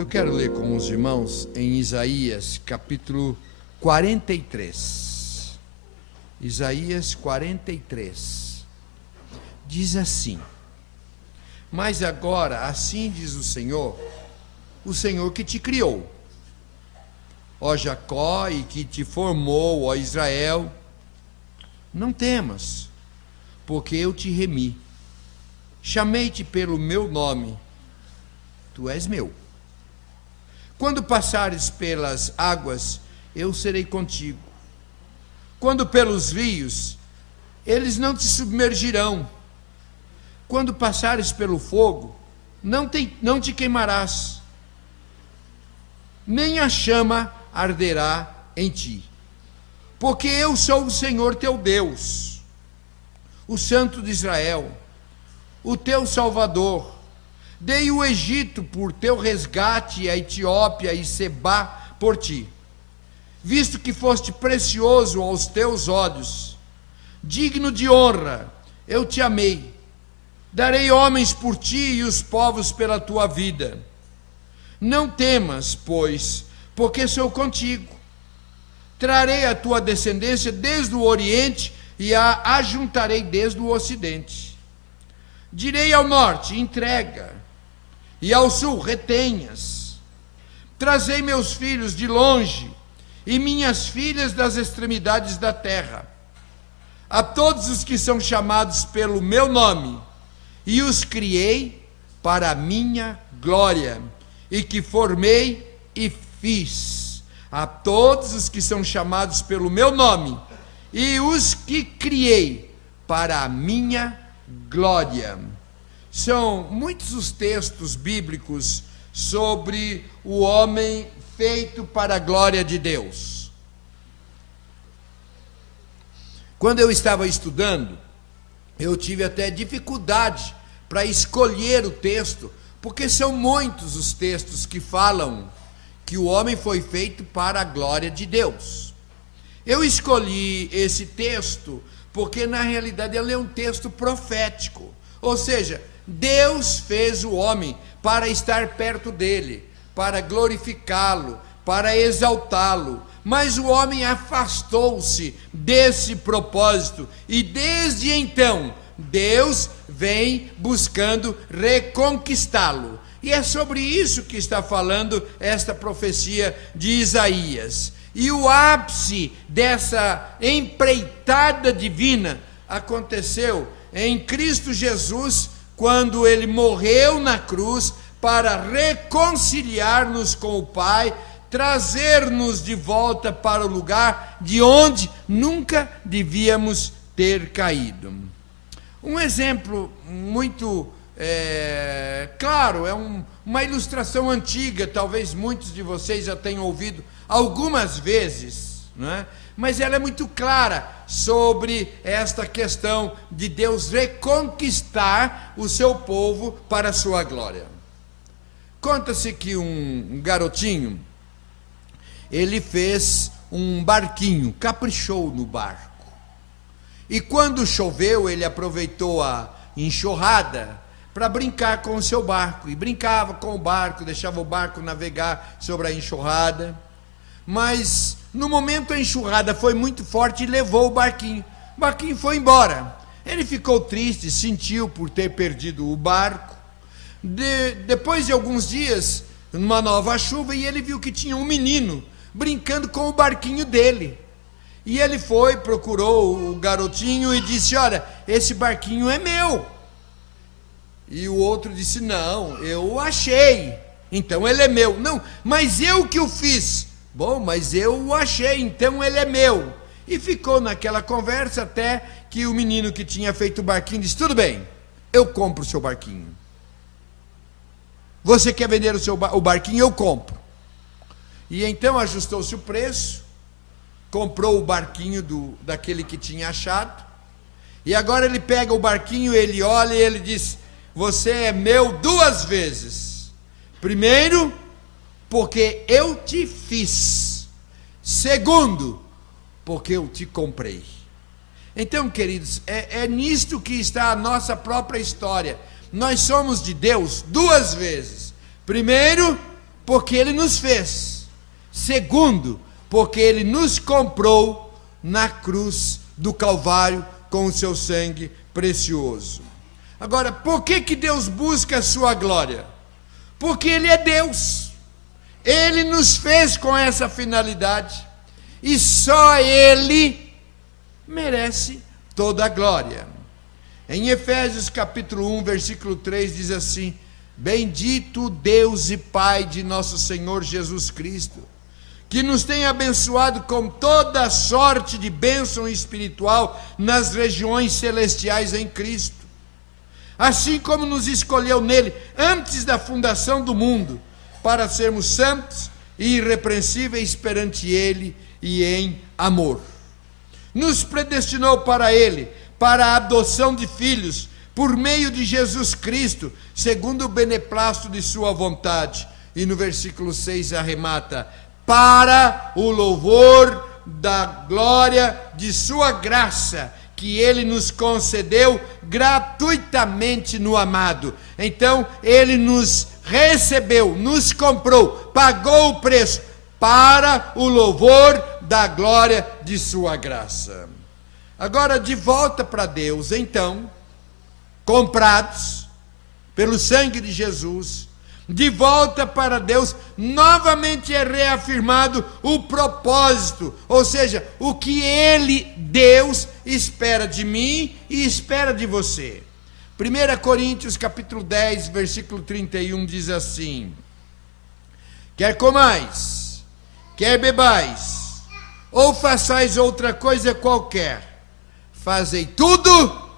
Eu quero ler com os irmãos em Isaías capítulo 43. Isaías 43. Diz assim: mas agora, assim diz o Senhor que te criou, ó Jacó, e que te formou, ó Israel, não temas, porque eu te remi, chamei-te pelo meu nome, tu és meu. Quando passares pelas águas, eu serei contigo. Quando pelos rios, eles não te submergirão. Quando passares pelo fogo, não te queimarás, nem a chama arderá em ti. Porque eu sou o Senhor teu Deus, o Santo de Israel, o teu Salvador. Dei o Egito por teu resgate, a Etiópia e Sebá por ti. Visto que foste precioso aos teus olhos, digno de honra, eu te amei. Darei homens por ti e os povos pela tua vida. Não temas, pois, porque sou contigo. Trarei a tua descendência desde o Oriente e a ajuntarei desde o Ocidente. Direi ao norte, entrega, e ao sul, retenhas. Trazei meus filhos de longe, e minhas filhas das extremidades da terra. A todos os que são chamados pelo meu nome, e os criei para a minha glória, e que formei e fiz. A todos os que são chamados pelo meu nome, e os que criei para a minha glória. São muitos os textos bíblicos sobre o homem feito para a glória de Deus. Quando eu estava estudando, eu tive até dificuldade para escolher o texto, porque são muitos os textos que falam que o homem foi feito para a glória de Deus. Eu escolhi esse texto porque, na realidade, ele é um texto profético, ou seja, Deus fez o homem para estar perto dele, para glorificá-lo, para exaltá-lo, mas o homem afastou-se desse propósito, e desde então, Deus vem buscando reconquistá-lo. E é sobre isso que está falando esta profecia de Isaías. E o ápice dessa empreitada divina aconteceu em Cristo Jesus, quando ele morreu na cruz para reconciliar-nos com o Pai, trazer-nos de volta para o lugar de onde nunca devíamos ter caído. Um exemplo muito claro, é uma ilustração antiga, talvez muitos de vocês já tenham ouvido algumas vezes, não é? Mas ela é muito clara sobre esta questão de Deus reconquistar o seu povo para a sua glória. Conta-se que um garotinho, ele fez um barquinho, caprichou no barco. E quando choveu, ele aproveitou a enxurrada para brincar com o seu barco. E brincava com o barco, deixava o barco navegar sobre a enxurrada. Mas no momento a enxurrada foi muito forte e levou o barquinho. O barquinho foi embora. Ele ficou triste, sentiu por ter perdido o barco. Depois de alguns dias, numa nova chuva, e ele viu que tinha um menino brincando com o barquinho dele. E ele foi, procurou o garotinho e disse: olha, esse barquinho é meu. E o outro disse: não, eu achei, então ele é meu. Não, mas eu que o fiz. Bom, mas eu o achei, então ele é meu. E ficou naquela conversa até que o menino que tinha feito o barquinho disse: tudo bem, eu compro o seu barquinho. Você quer vender o barquinho? Eu compro. E então ajustou-se o preço, comprou o barquinho daquele que tinha achado, e agora ele pega o barquinho, ele olha e ele diz: você é meu duas vezes. Primeiro, porque eu te fiz. Segundo, porque eu te comprei. Então, queridos, é nisto que está a nossa própria história. Nós somos de Deus duas vezes. Primeiro, porque Ele nos fez. Segundo, porque Ele nos comprou na cruz do Calvário com o seu sangue precioso. Agora, por que Deus busca a sua glória? Porque Ele é Deus. Ele nos fez com essa finalidade. E só Ele merece toda a glória. Em Efésios capítulo 1, versículo 3, diz assim: bendito Deus e Pai de nosso Senhor Jesus Cristo, que nos tem abençoado com toda sorte de bênção espiritual nas regiões celestiais em Cristo, assim como nos escolheu nele antes da fundação do mundo, para sermos santos e irrepreensíveis perante ele e em amor. Nos predestinou para ele, para a adoção de filhos, por meio de Jesus Cristo, segundo o beneplácito de sua vontade. E no versículo 6 arremata: para o louvor da glória de sua graça, que Ele nos concedeu gratuitamente no amado. Então, Ele nos recebeu, nos comprou, pagou o preço, para o louvor da glória de sua graça. Agora, de volta para Deus, então, comprados pelo sangue de Jesus, de volta para Deus, novamente é reafirmado o propósito, ou seja, o que Ele, Deus, espera de mim e espera de você. 1 Coríntios capítulo 10, versículo 31 diz assim: quer comais, quer bebais, ou façais outra coisa qualquer, fazei tudo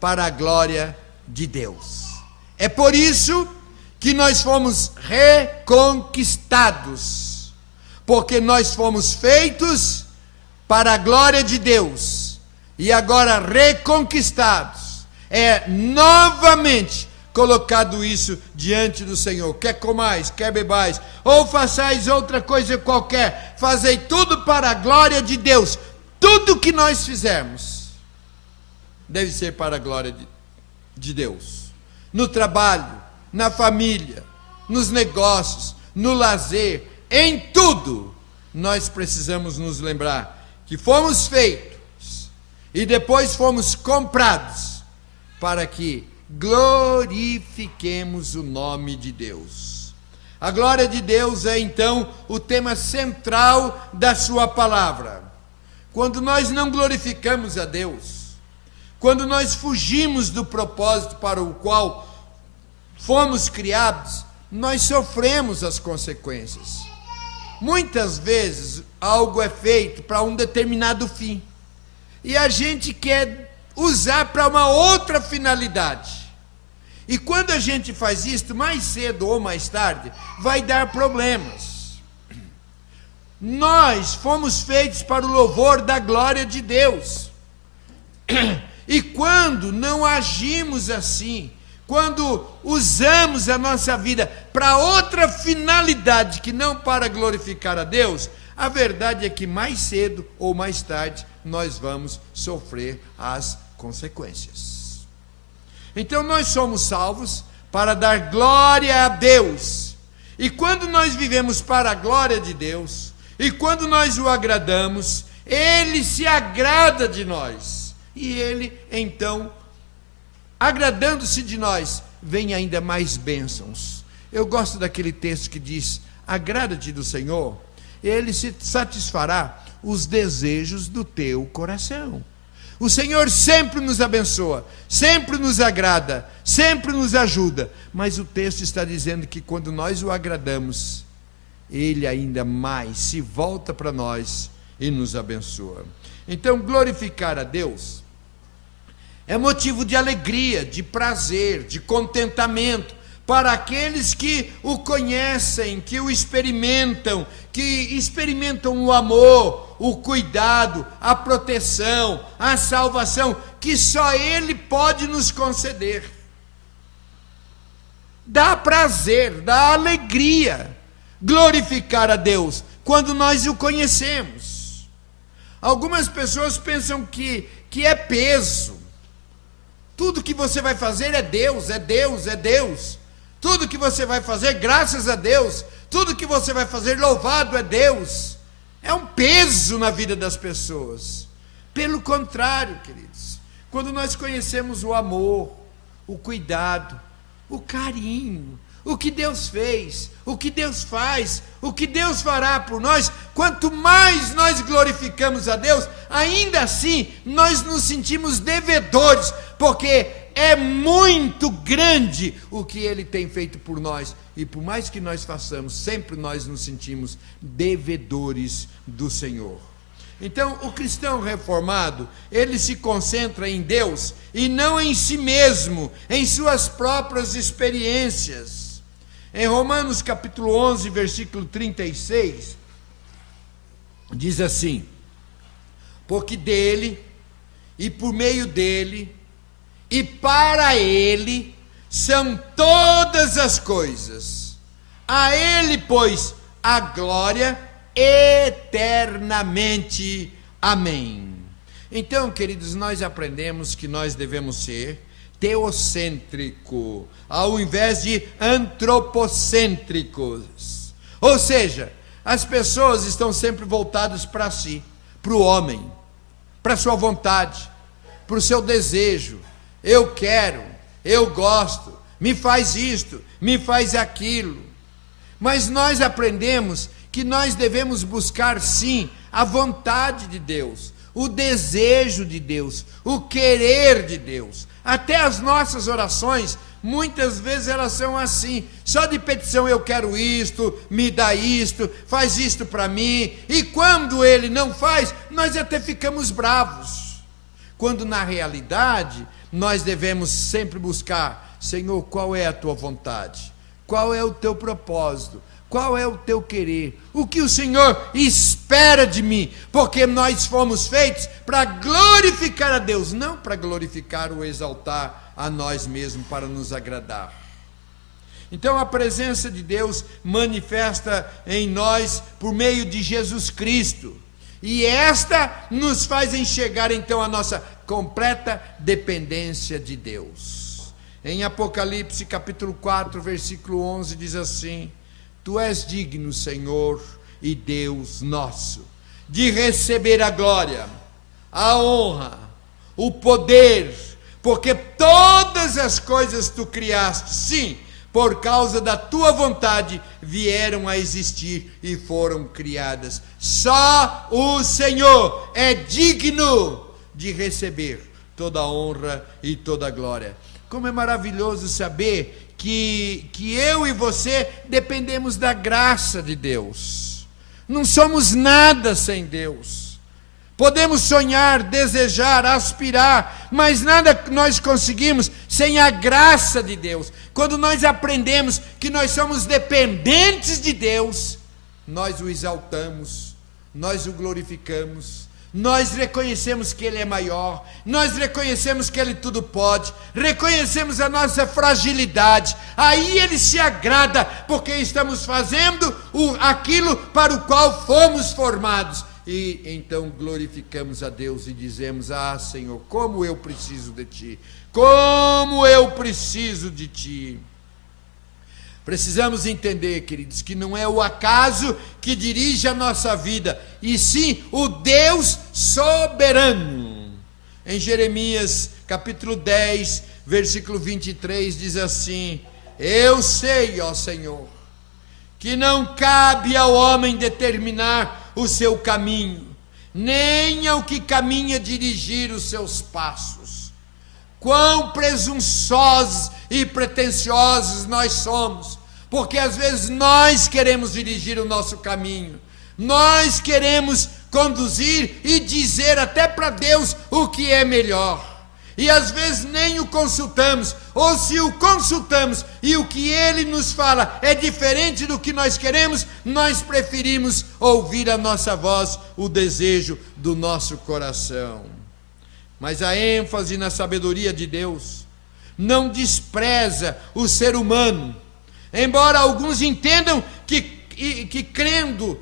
para a glória de Deus. É por isso que nós fomos reconquistados, porque nós fomos feitos para a glória de Deus, e agora reconquistados, é novamente colocado isso diante do Senhor. Quer comais, quer bebais, ou façais outra coisa qualquer, fazei tudo para a glória de Deus. Tudo que nós fizermos deve ser para a glória de Deus. No trabalho, na família, nos negócios, no lazer, em tudo, nós precisamos nos lembrar que fomos feitos e depois fomos comprados para que glorifiquemos o nome de Deus. A glória de Deus é então o tema central da sua palavra. Quando nós não glorificamos a Deus, quando nós fugimos do propósito para o qual fomos criados, nós sofremos as consequências. Muitas vezes algo é feito para um determinado fim, e a gente quer usar para uma outra finalidade. E quando a gente faz isso, mais cedo ou mais tarde, vai dar problemas. Nós fomos feitos para o louvor da glória de Deus. E quando não agimos assim, quando usamos a nossa para outra finalidade que não para glorificar a Deus, a verdade é que mais cedo ou mais tarde nós vamos sofrer as consequências. Então nós somos salvos para dar glória a Deus. E quando nós vivemos para a glória de Deus, e quando nós o agradamos, Ele se agrada de nós. E Ele, então, agradando-se de nós, vem ainda mais bênçãos. Eu gosto daquele texto que diz: agrada-te do Senhor, Ele se satisfará os desejos do teu coração. O Senhor sempre nos abençoa, sempre nos agrada, sempre nos ajuda, mas o texto está dizendo que quando nós o agradamos, Ele ainda mais se volta para nós e nos abençoa. Então, glorificar a Deus é motivo de alegria, de prazer, de contentamento para aqueles que o conhecem, que o experimentam, o amor, o cuidado, a proteção, a salvação, que só Ele pode nos conceder. Dá prazer, dá alegria glorificar a Deus quando nós o conhecemos. Algumas pessoas pensam que é peso. Tudo que você vai fazer é Deus, é Deus, é Deus. Tudo que você vai fazer, graças a Deus. Tudo que você vai fazer, louvado é Deus. É um peso na vida das pessoas. Pelo contrário, queridos, quando nós conhecemos o amor, o cuidado, o carinho, o que Deus fez, o que Deus faz, o que Deus fará por nós, quanto mais nós glorificamos a Deus, ainda assim nós nos sentimos devedores, porque é muito grande o que Ele tem feito por nós, e por mais que nós façamos, sempre nós nos sentimos devedores do Senhor. Então, o cristão reformado, ele se concentra em Deus e não em si mesmo, em suas próprias experiências. Em Romanos capítulo 11, versículo 36, diz assim: porque dele, e por meio dele, e para ele, são todas as coisas. A ele, pois, a glória eternamente. Amém. Então, queridos, nós aprendemos que nós devemos ser teocêntrico, ao invés de antropocêntricos. Ou seja, as pessoas estão sempre voltadas para si, para o homem, para a sua vontade, para o seu desejo. Eu quero, eu gosto, me faz isto, me faz aquilo. Mas nós aprendemos que nós devemos buscar sim a vontade de Deus, o desejo de Deus, o querer de Deus. Até as nossas orações, muitas vezes elas são assim, só de petição: eu quero isto, me dá isto, faz isto para mim. E quando Ele não faz, nós até ficamos bravos, quando na realidade nós devemos sempre buscar: Senhor, qual é a tua vontade? Qual é o teu propósito? Qual é o teu querer? O que o Senhor espera de mim? Porque nós fomos feitos para glorificar a Deus, não para glorificar ou exaltar a nós mesmos, para nos agradar. Então a presença de Deus manifesta em nós por meio de Jesus Cristo. E esta nos faz enxergar então a nossa completa dependência de Deus. Em Apocalipse capítulo 4, versículo 11, diz assim: Tu és digno, Senhor e Deus nosso, de receber a glória, a honra, o poder, porque todas as coisas tu criaste, sim, por causa da tua vontade, vieram a existir e foram criadas. Só o Senhor é digno de receber toda a honra e toda a glória. Como é maravilhoso saber que eu e você dependemos da graça de Deus. Não somos nada sem Deus. Podemos sonhar, desejar, aspirar, mas nada nós conseguimos sem a graça de Deus. Quando nós aprendemos que nós somos dependentes de Deus, nós o exaltamos, nós o glorificamos, nós reconhecemos que Ele é maior, nós reconhecemos que Ele tudo pode, reconhecemos a nossa fragilidade. Aí Ele se agrada, porque estamos fazendo aquilo para o qual fomos formados. E então glorificamos a Deus e dizemos: ah, Senhor, como eu preciso de Ti, como eu preciso de Ti. Precisamos entender, queridos, que não é o acaso que dirige a nossa vida, e sim o Deus soberano. Em Jeremias capítulo 10, versículo 23, diz assim: eu sei, ó Senhor, que não cabe ao homem determinar o seu caminho, nem ao que caminha dirigir os seus passos. Quão presunçosos e pretensiosos nós somos, porque às vezes nós queremos dirigir o nosso caminho, nós queremos conduzir e dizer até para Deus o que é melhor, e às vezes nem o consultamos, ou se o consultamos e o que Ele nos fala é diferente do que nós queremos, nós preferimos ouvir a nossa voz, o desejo do nosso coração. Mas a ênfase na sabedoria de Deus não despreza o ser humano, embora alguns entendam que crendo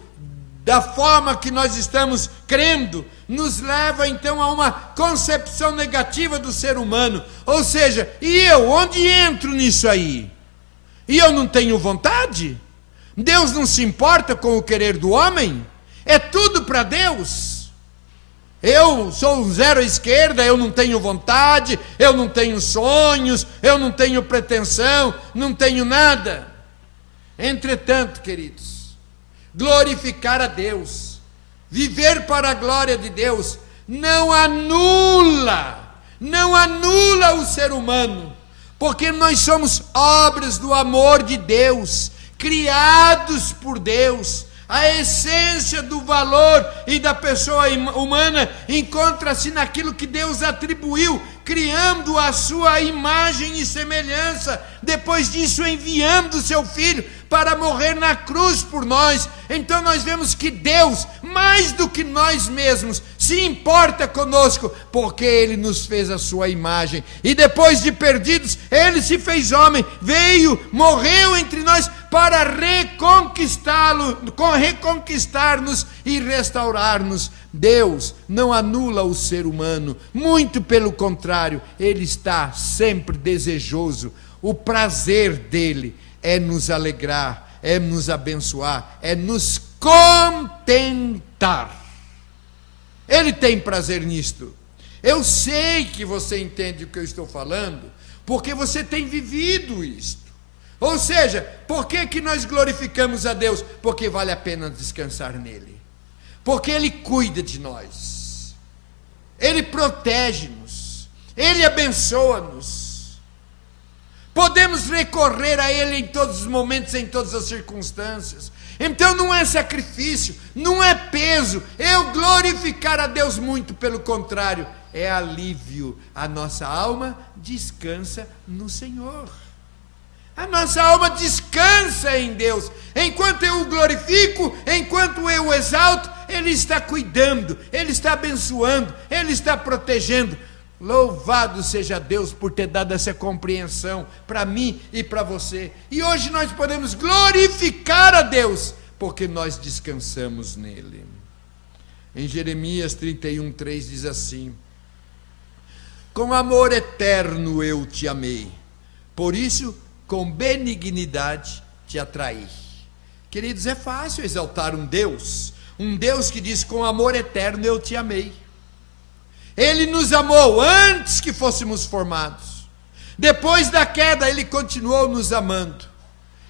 da forma que nós estamos crendo, nos leva então a uma concepção negativa do ser humano. Ou seja, e eu, onde entro nisso aí? E eu não tenho vontade? Deus não se importa com o querer do homem? É tudo para Deus. Eu sou um zero à esquerda, eu não tenho vontade, eu não tenho sonhos, eu não tenho pretensão, não tenho nada. Entretanto, queridos, glorificar a Deus, viver para a glória de Deus, não anula o ser humano, porque nós somos obras do amor de Deus, criados por Deus. A essência do valor e da pessoa humana encontra-se naquilo que Deus atribuiu, criando a sua imagem e semelhança. Depois disso, enviando o seu Filho para morrer na cruz por nós. Então nós vemos que Deus, mais do que nós mesmos, se importa conosco, porque Ele nos fez a sua imagem. E depois de perdidos, Ele se fez homem, veio, morreu entre nós para reconquistar-nos e restaurar-nos. Deus não anula o ser humano, muito pelo contrário, Ele está sempre desejoso. O prazer dele é nos alegrar, é nos abençoar, é nos contentar. Ele tem prazer nisto. Eu sei que você entende o que eu estou falando, porque você tem vivido isto. Ou seja, por que nós glorificamos a Deus? Porque vale a pena descansar nele. Porque Ele cuida de nós. Ele protege-nos. Ele abençoa-nos. Podemos recorrer a Ele em todos os momentos, em todas as circunstâncias. Então não é sacrifício, não é peso. Eu glorificar a Deus, muito pelo contrário, é alívio. A nossa alma descansa no Senhor. A nossa alma descansa em Deus. Enquanto eu o glorifico, enquanto eu o exalto, Ele está cuidando, Ele está abençoando, Ele está protegendo. Louvado seja Deus por ter dado essa compreensão para mim e para você. E hoje nós podemos glorificar a Deus, porque nós descansamos nele. Em Jeremias 31:3 diz assim: com amor eterno eu te amei, por isso com benignidade te atraí. Queridos, é fácil exaltar um Deus que diz: com amor eterno eu te amei. Ele nos amou antes que fôssemos formados. Depois da queda, Ele continuou nos amando.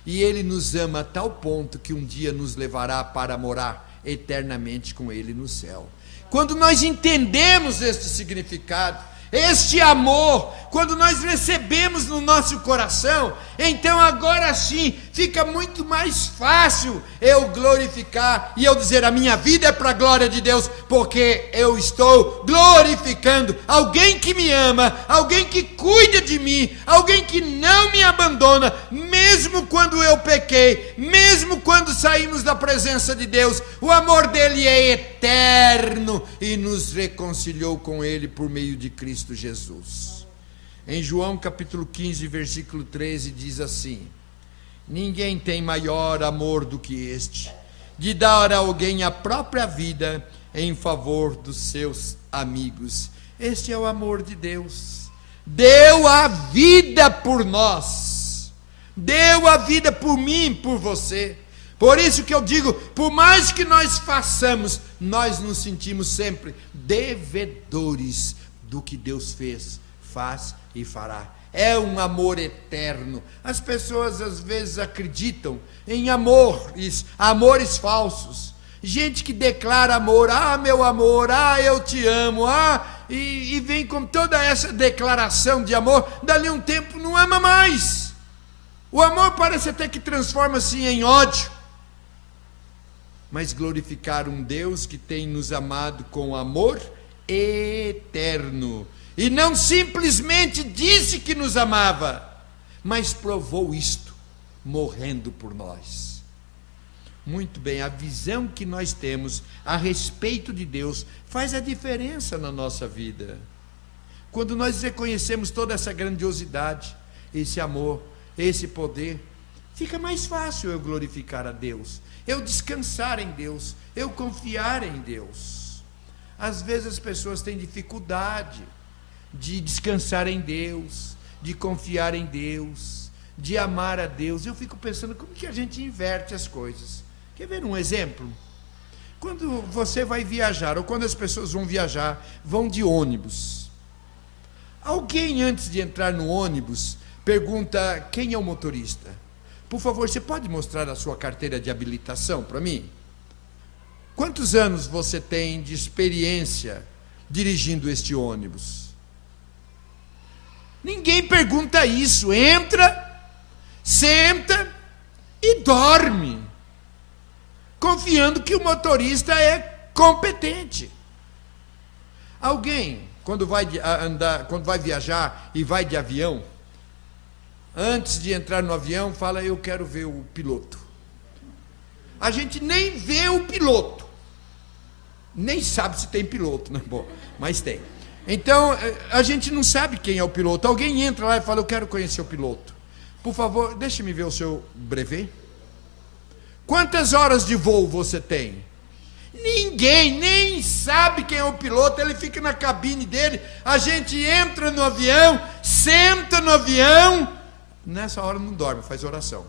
E Ele nos ama a tal ponto que um dia nos levará para morar eternamente com Ele no céu. Quando nós entendemos este significado, este amor, quando nós recebemos no nosso coração, então agora sim fica muito mais fácil eu glorificar e eu dizer: a minha vida é para a glória de Deus, porque eu estou glorificando alguém que me ama, alguém que cuida de mim, alguém que não me abandona, mesmo quando eu pequei, mesmo quando saímos da presença de Deus. O amor dele é eterno e nos reconciliou com Ele por meio de Cristo Jesus. Em João capítulo 15, versículo 13, diz assim: ninguém tem maior amor do que este, de dar a alguém a própria vida em favor dos seus amigos. Este é o amor de Deus. Deu a vida por nós, deu a vida por mim, por você. Por isso que eu digo, por mais que nós façamos, nós nos sentimos sempre devedores do que Deus fez, faz e fará. É um amor eterno. As pessoas às vezes acreditam em amores falsos. Gente que declara amor: ah, meu amor, ah, eu te amo, e vem com toda essa declaração de amor, dali um tempo não ama mais. O amor parece até que transforma-se em ódio. Mas glorificar um Deus que tem nos amado com amor eterno, e não simplesmente disse que nos amava, mas provou isto, morrendo por nós. Muito bem, a visão que nós temos a respeito de Deus faz a diferença na nossa vida. Quando nós reconhecemos toda essa grandiosidade, esse amor, esse poder, fica mais fácil eu glorificar a Deus, eu descansar em Deus, eu confiar em Deus. Às vezes as pessoas têm dificuldade de descansar em Deus, de confiar em Deus, de amar a Deus. Eu fico pensando como que a gente inverte as coisas. Quer ver um exemplo? Quando você vai viajar, ou quando as pessoas vão viajar, vão de ônibus. Alguém, antes de entrar no ônibus, pergunta: quem é o motorista? Por favor, você pode mostrar a sua carteira de habilitação para mim? Quantos anos você tem de experiência dirigindo este ônibus? Ninguém pergunta isso. Entra, senta e dorme, confiando que o motorista é competente. Alguém, quando vai viajar e vai de avião, antes de entrar no avião, fala: eu quero ver o piloto. A gente nem vê o piloto, nem sabe se tem piloto, né? Bom, mas tem. Então, a gente não sabe quem é o piloto. Alguém entra lá e fala: eu quero conhecer o piloto. Por favor, deixe-me ver o seu brevet. Quantas horas de voo você tem? Ninguém nem sabe quem é o piloto. Ele fica na cabine dele. A gente entra no avião, senta no avião. Nessa hora não dorme, faz oração,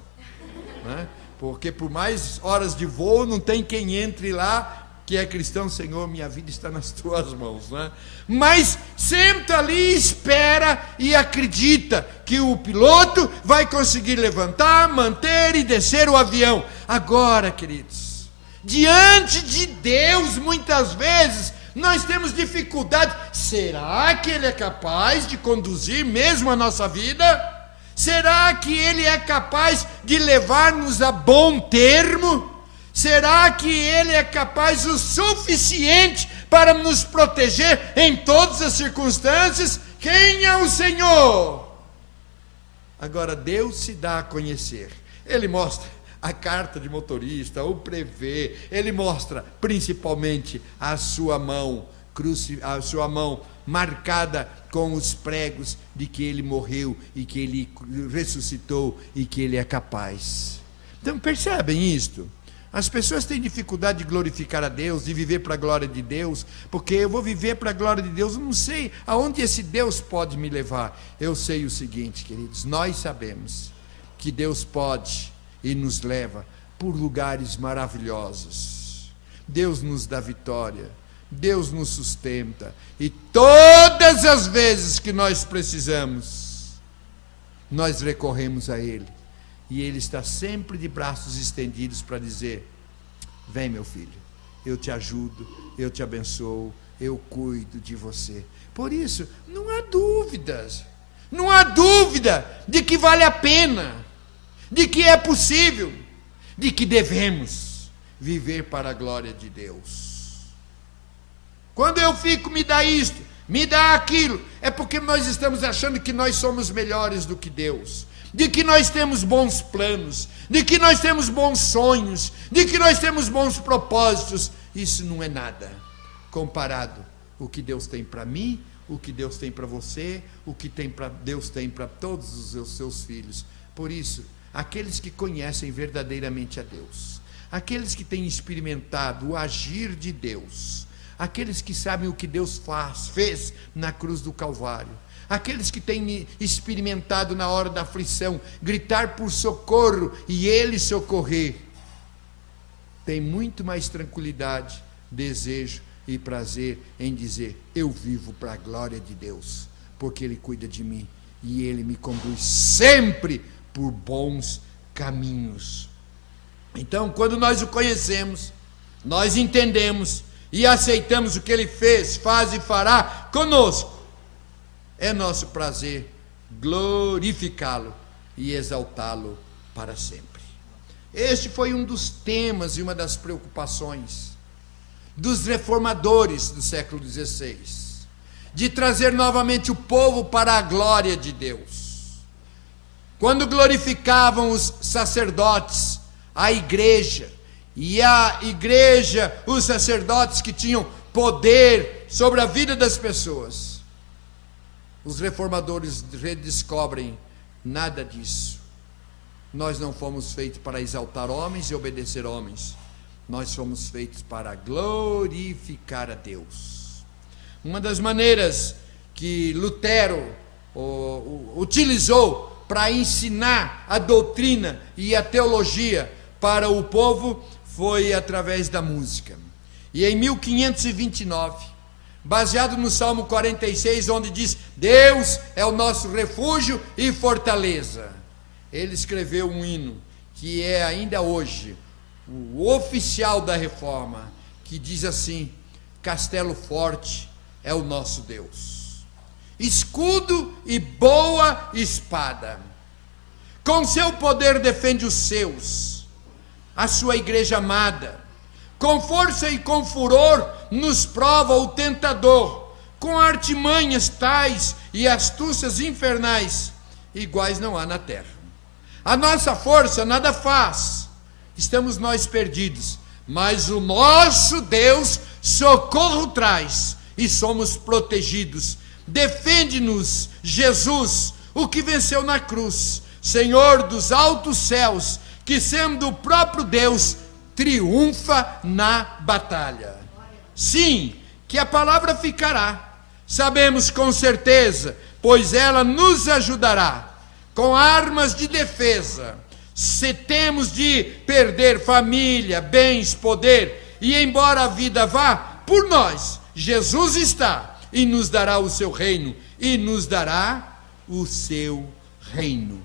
né? Porque por mais horas de voo, não tem quem entre lá que é cristão. Senhor, minha vida está nas tuas mãos, né? Mas senta ali, espera e acredita que o piloto vai conseguir levantar, manter e descer o avião. Agora, queridos, diante de Deus, muitas vezes nós temos dificuldade. Será que Ele é capaz de conduzir mesmo a nossa vida? Será que Ele é capaz de levar-nos a bom termo? Será que Ele é capaz o suficiente para nos proteger em todas as circunstâncias? Quem é o Senhor? Agora, Deus se dá a conhecer. Ele mostra a carta de motorista, o brevet. Ele mostra principalmente a sua mão marcada com os pregos de que Ele morreu e que Ele ressuscitou e que Ele é capaz. Então percebem isto? As pessoas têm dificuldade de glorificar a Deus, de viver para a glória de Deus, porque eu vou viver para a glória de Deus, eu não sei aonde esse Deus pode me levar. Eu sei o seguinte, queridos, nós sabemos que Deus pode e nos leva por lugares maravilhosos. Deus nos dá vitória, Deus nos sustenta, e todas as vezes que nós precisamos, nós recorremos a Ele, e Ele está sempre de braços estendidos para dizer: vem, meu filho, eu te ajudo, eu te abençoo, eu cuido de você. Por isso, não há dúvidas, não há dúvida de que vale a pena, de que é possível, de que devemos viver para a glória de Deus. Quando eu fico, me dá isto, me dá aquilo, é porque nós estamos achando que nós somos melhores do que Deus, de que nós temos bons planos, de que nós temos bons sonhos, de que nós temos bons propósitos. Isso não é nada comparado o que Deus tem para mim, o que Deus tem para você, o que Deus tem para todos os seus filhos. Por isso, aqueles que conhecem verdadeiramente a Deus, aqueles que têm experimentado o agir de Deus, aqueles que sabem o que Deus fez na cruz do Calvário, aqueles que têm experimentado na hora da aflição, gritar por socorro e Ele socorrer, tem muito mais tranquilidade, desejo e prazer em dizer: eu vivo para a glória de Deus, porque Ele cuida de mim e Ele me conduz sempre por bons caminhos. Então, quando nós o conhecemos, nós entendemos e aceitamos o que Ele fez, faz e fará conosco, é nosso prazer glorificá-lo e exaltá-lo para sempre. Este foi um dos temas e uma das preocupações dos reformadores do século XVI, de trazer novamente o povo para a glória de Deus. Quando glorificavam os sacerdotes, a igreja, e a igreja, os sacerdotes que tinham poder sobre a vida das pessoas, os reformadores redescobrem: nada disso. Nós não fomos feitos para exaltar homens e obedecer homens, nós fomos feitos para glorificar a Deus. Uma das maneiras que Lutero utilizou para ensinar a doutrina e a teologia para o povo foi através da música. E em 1529, baseado no Salmo 46, onde diz: Deus é o nosso refúgio e fortaleza, ele escreveu um hino que é ainda hoje o oficial da reforma, que diz assim: Castelo forte é o nosso Deus, escudo e boa espada, com seu poder defende os seus, a sua igreja amada. Com força e com furor nos prova o tentador, com artimanhas tais e astúcias infernais, iguais não há na terra. A nossa força nada faz, estamos nós perdidos, mas o nosso Deus socorro traz, e somos protegidos. Defende-nos, Jesus, o que venceu na cruz, Senhor dos altos céus, que sendo o próprio Deus, triunfa na batalha. Sim, que a palavra ficará, sabemos com certeza, pois ela nos ajudará, com armas de defesa, se temos de perder família, bens, poder, e embora a vida vá, por nós, Jesus está, e nos dará o seu reino, e nos dará o seu reino.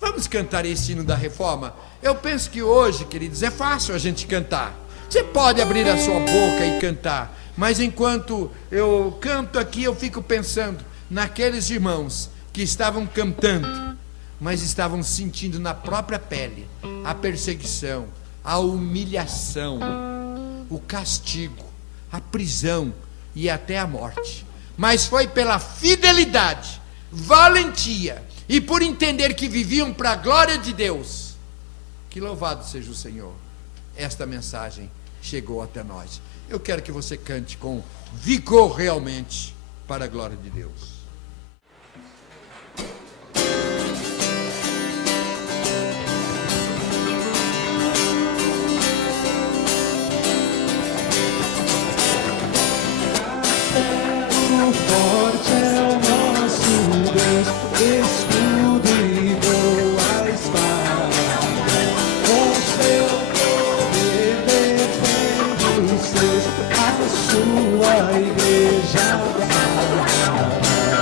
Vamos cantar esse hino da reforma? Eu penso que hoje, queridos, é fácil a gente cantar. Você pode abrir a sua boca e cantar, mas enquanto eu canto aqui, eu fico pensando naqueles irmãos que estavam cantando, mas estavam sentindo na própria pele a perseguição, a humilhação, o castigo, a prisão e até a morte. Mas foi pela fidelidade, valentia e por entender que viviam para a glória de Deus, que louvado seja o Senhor, esta mensagem chegou até nós. Eu quero que você cante com vigor realmente para a glória de Deus. Castelo forte é o nosso Deus, escudo e boa espada, com seu poder defende os seus, a sua igreja amada.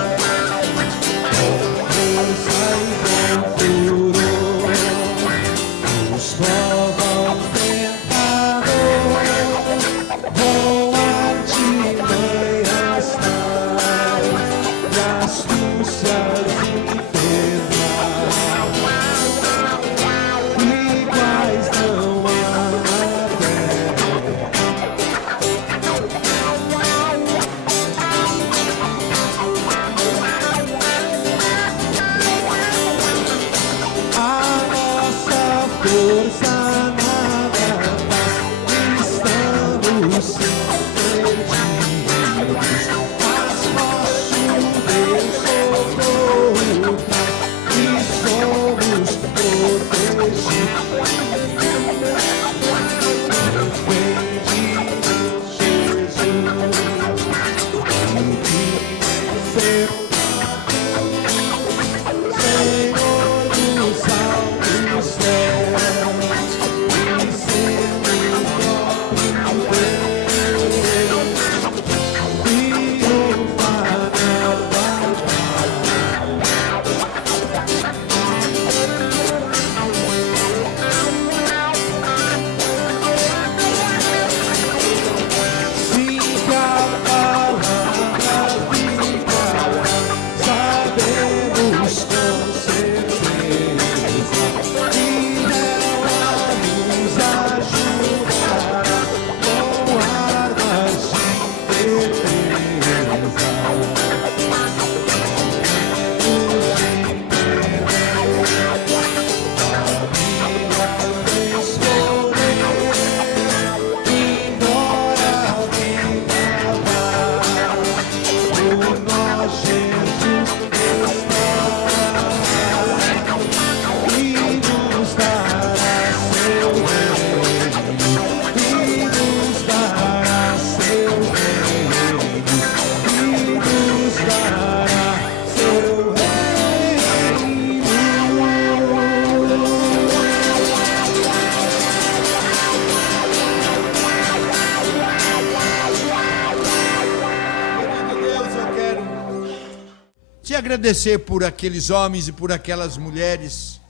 agradecer por aqueles homens e por aquelas mulheres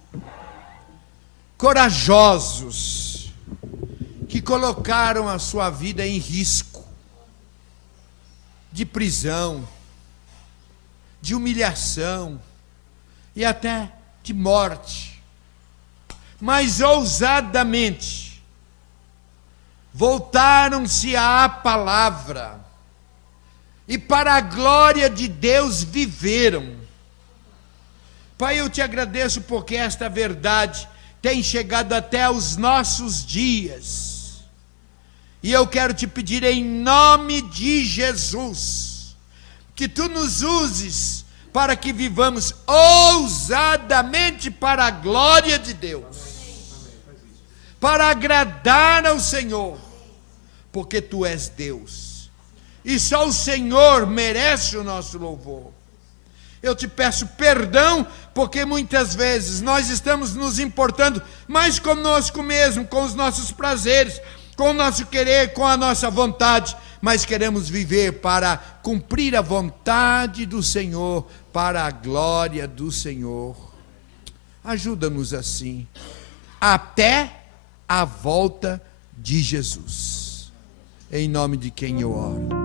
corajosos que colocaram a sua vida em risco, de prisão, de humilhação e até de morte, mas ousadamente voltaram-se à palavra e para a glória de Deus viveram. Pai, eu te agradeço porque esta verdade tem chegado até os nossos dias. E eu quero te pedir em nome de Jesus, que tu nos uses para que vivamos ousadamente para a glória de Deus, para agradar ao Senhor, porque tu és Deus. E só o Senhor merece o nosso louvor. Eu te peço perdão, porque muitas vezes nós estamos nos importando mais conosco mesmo, com os nossos prazeres, com o nosso querer, com a nossa vontade, mas queremos viver para cumprir a vontade do Senhor, para a glória do Senhor. Ajuda-nos assim, até a volta de Jesus. Em nome de quem eu oro.